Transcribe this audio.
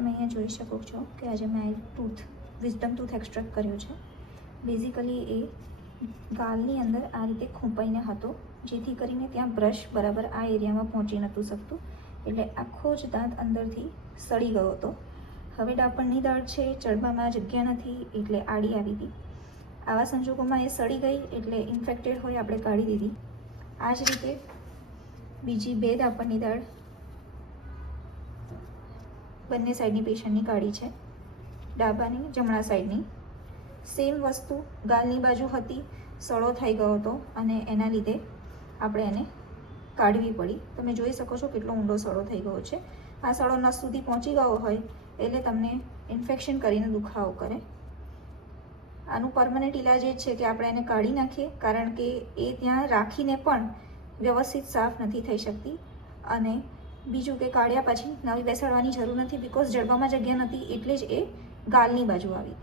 તમે અહીંયા જોઈ શકો છો કે આજે મેં વિઝડમ ટૂથ એક્સટ્રેક્ટ કર્યો છે. બેઝિકલી એ ગાલની અંદર આ રીતે ખૂંપાઈને હતો, જેથી કરીને ત્યાં બ્રશ બરાબર આ એરિયામાં પહોંચી નહોતું શકતું, એટલે આખો જ દાંત અંદરથી સડી ગયો હતો. હવે ડાપણની દાળ છે, ચડવામાં જગ્યા નથી એટલે આડી આવી હતી. આવા સંજોગોમાં એ સડી ગઈ એટલે ઇન્ફેક્ટેડ હોય આપણે કાઢી દીધી. આ જ રીતે બીજી 2 ડાપણની દાળ બંને સાઈડની પેશન્ટની કાઢી છે, ડાબાની જમણા સાઈડની. સેમ વસ્તુ ગાલની બાજુ હતી, સડો થઈ ગયો હતો અને એના લીધે આપણે એને કાઢવી પડી. તમે જોઈ શકો છો કેટલો ઊંડો સડો થઈ ગયો છે. આ સડો નસ સુધી પહોંચી ગયો હોય એટલે તમને ઇન્ફેક્શન કરીને દુખાવો કરે. આનું પરમનન્ટ ઇલાજ એ છે કે આપણે એને કાઢી નાખીએ, કારણ કે એ ત્યાં રાખીને પણ વ્યવસ્થિત સાફ નથી થઈ શકતી. અને બીજું કે કાઢ્યા પછી નવી બેસાડવાની જરૂર નથી, બિકોઝ જડબામાં જગ્યા નથી એટલે જ એ ગાલની બાજુ આવી.